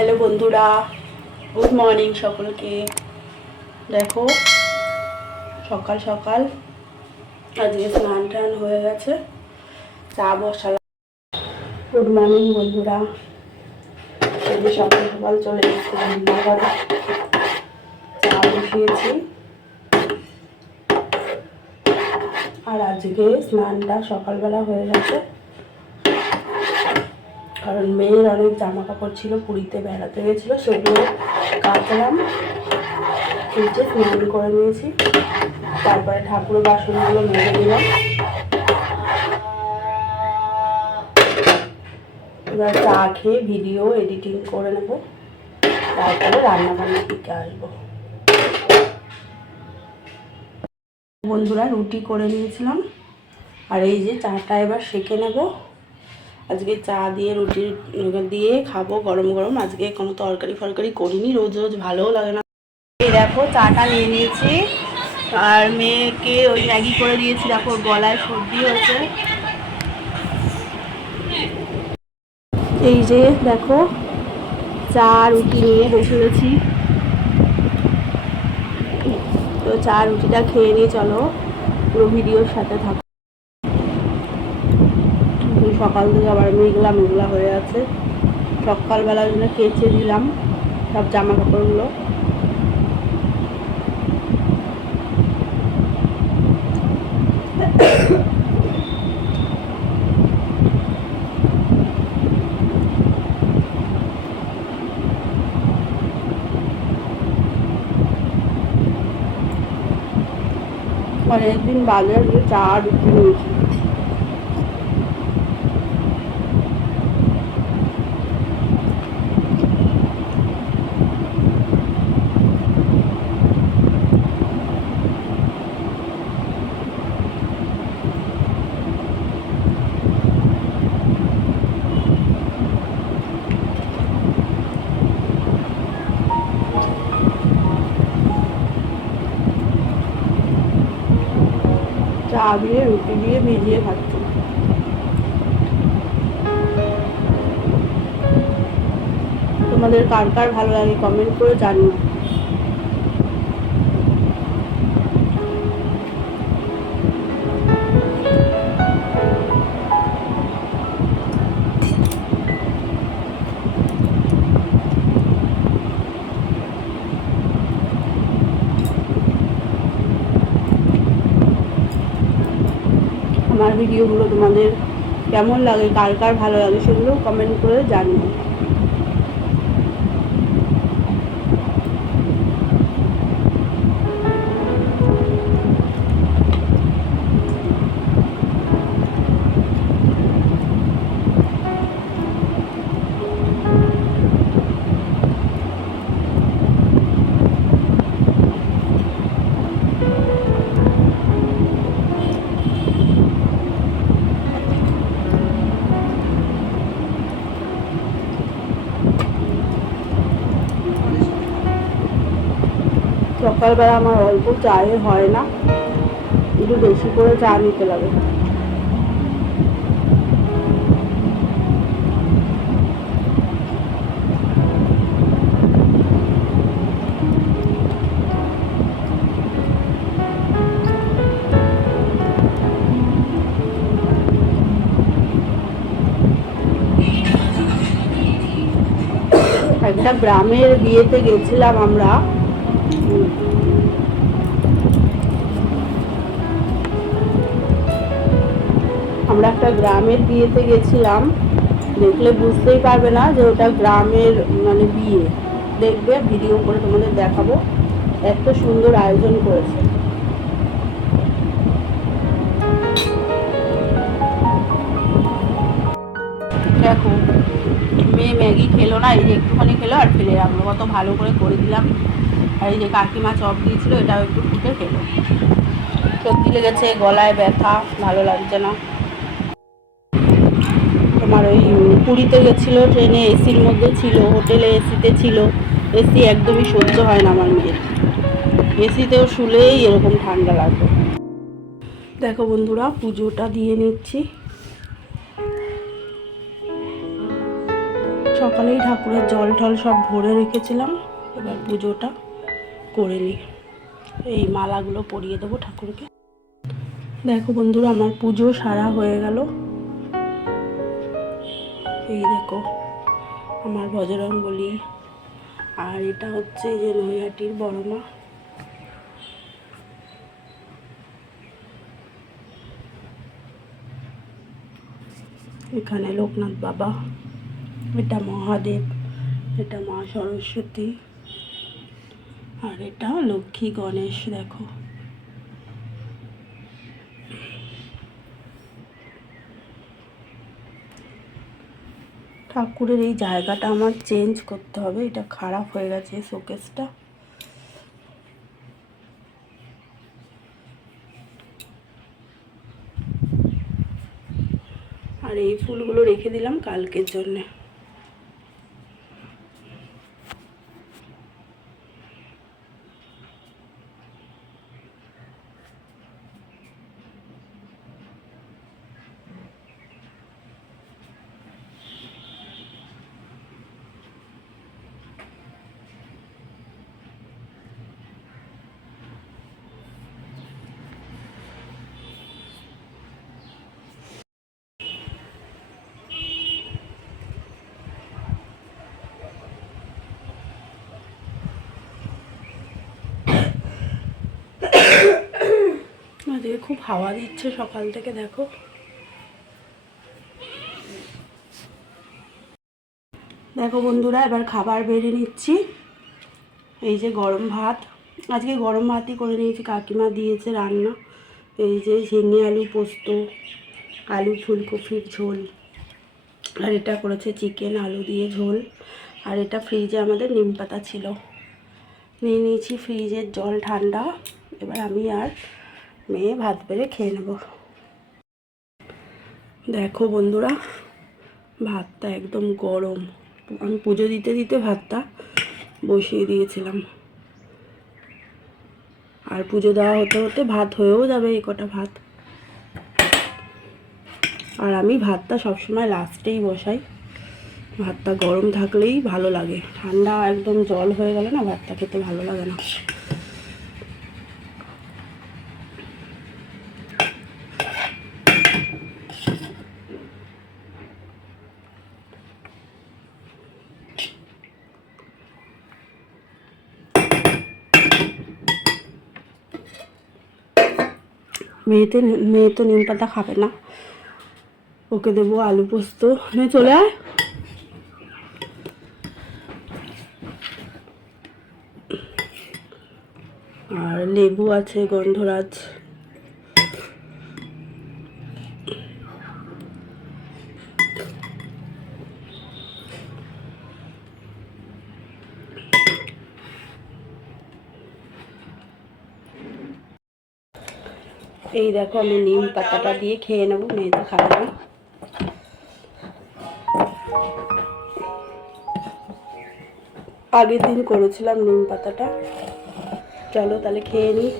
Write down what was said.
Hello বন্ধুরা, good morning সকলকে। দেখো সকাল সকাল আজকে স্নান টান হয়ে গেছে, চা বসালাম। গুড মর্নিং বন্ধুরা, আজকে সকাল সকাল চলে এসেছি রান্নাঘরে, চা বসিয়েছি। আর আজকে স্নানটা সকালবেলা হয়ে গেছে, কারণ মেয়ের অনেক জামা কাপড় ছিল, পুরীতে বেড়াতে গেছিলো, সেগুলো কাচলাম, কেচে স্নান করে নিয়েছি। তারপরে ঠাকুরের বাসনগুলো মেজে দিলাম। এবার চা খেয়ে ভিডিও এডিটিং করে নেব, তারপরে রান্নাবান্নার দিকে আসবো। বন্ধুরা, রুটি করে নিয়েছিলাম, আর এই যে চাটা এবার সেঁকে নেব। আজকে চা দিয়ে রুটি দিয়ে খাবো গরম গরম। আজকে কোনো তরকারি ফরকারি করিনি, রোজ রোজ ভালোও লাগে না। এই দেখো চাটা নিয়ে নিয়েছি, আর মেয়েকে ওই ম্যাগি করে দিয়েছি। দেখো গলায় সর্দি হয়েছে। এই যে দেখো চা রুটি নিয়ে বসে গেছি, তো চা রুটিটা খেয়ে নিয়ে চলো পুরো ভিডিওর সাথে থাকো। সকাল থেকে আবার মেঘলা মেঘলা হয়ে আছে। সকালবেলা জন্য কেচে দিলাম সব জামা কাপড়গুলো। অনেকদিন বাদে চা রুটি নিয়েছি। চা দিয়ে রুটি দিয়ে ভিজিয়ে খাচ্ছি। তোমাদের কার কার ভালো লাগে কমেন্ট করে জানিও। আমার ভিডিওগুলো তোমাদের কেমন লাগে, কার কার ভালো লাগে, সেগুলো কমেন্ট করে জানিও। সকালবেলা আমার অল্প চায়ে হয় না, একটু বেশি করে চা নিতে লাগে। একটা গ্রামের বিয়েতে গেছিলাম আমরা, একটা গ্রামের বিয়েতে গেছিলাম। দেখলে বুঝতেই পারবে না যে ওটা গ্রামের মানে বিয়ে, দেখবে ভিডিও করে তোমাদের দেখাবো। এত সুন্দর আয়োজন করেছে। দেখো মেয়ে ম্যাগি খেলো না, এই যে একটুখানি খেলো আর ফেলে রাখলো। কত ভালো করে দিলাম। আর এই যে কাকিমা চপ দিয়েছিল, এটাও একটু ফুটে খেলো। সর্দি লেগেছে, গলায় ব্যথা, ভালো লাগছে না। তোমার ওই পুরীতে গেছিলো, ট্রেনে এসির মধ্যে ছিল, হোটেলে এসিতে ছিল। এসি একদমই সহ্য হয় না আমার মেয়ের, এসিতেও শুলেই এরকম ঠান্ডা লাগবে। দেখো বন্ধুরা, পুজোটা দিয়ে নিচ্ছি। সকালেই ঠাকুরের জল টল সব ভরে রেখেছিলাম, এবার পুজোটা করে নিই। এই মালাগুলো পরিয়ে দেবো ঠাকুরকে। দেখো বন্ধুরা, আমার পুজো সারা হয়ে গেল। এই দেখো আমার বজরংবলী, আর এটা হচ্ছে যে নৈহাটির বড় মা। এখানে লোকনাথ বাবা, এটা মহাদেব, এটা মা সরস্বতী, আর এটা লক্ষ্মী গণেশ। দেখো ঠাকুরের এই জায়গাটা আমার চেঞ্জ করতে হবে, এটা খারাপ হয়ে গেছে শোকেসটা। আর এই ফুলগুলো রেখে দিলাম কালকের জন্যে। আজকে খুব হাওয়া দিচ্ছে সকাল থেকে। দেখো দেখো বন্ধুরা, এবার খাবার বেড়ে নিচ্ছি। এই যে গরম ভাত, আজকে গরম ভাতই করে নিয়েছি, কাকিমা দিয়েছে রান্না। এই যে ঝিঙে আলু পোস্ত, আলু ফুলকপির ঝোল, আর এটা করেছে চিকেন আলু দিয়ে ঝোল। আর এটা ফ্রিজে আমাদের নিম পাতা ছিল, নিয়ে নিয়েছি ফ্রিজের জল ঠান্ডা। এবার আমি আর মেয়ে ভাত বেড়ে খেয়ে নেব। দেখো বন্ধুরা, ভাতটা একদম গরম। আমি পুজো দিতে দিতে ভাতটা বসিয়ে দিয়েছিলাম, আর পুজো দেওয়া হতে হতে ভাত হয়েও যাবে এই কটা ভাত। আর আমি ভাতটা সবসময় লাস্টেই বসাই, ভাতটা গরম থাকলেই ভালো লাগে, ঠান্ডা একদম জল হয়ে গেলে না ভাতটা খেতে ভালো লাগে না। মেয়ে তো নিম পাতা খাবে না, ওকে দেবো আলু পোস্ত। চলে আয়। আর লেবু আছে গন্ধরাজ। এই দেখো আমি নিম পাতাটা দিয়ে খেয়ে নেবো, মেয়ে তো খাবে না। আগের দিন করেছিলাম নিম পাতাটা। চলো তাহলে খেয়ে নিই।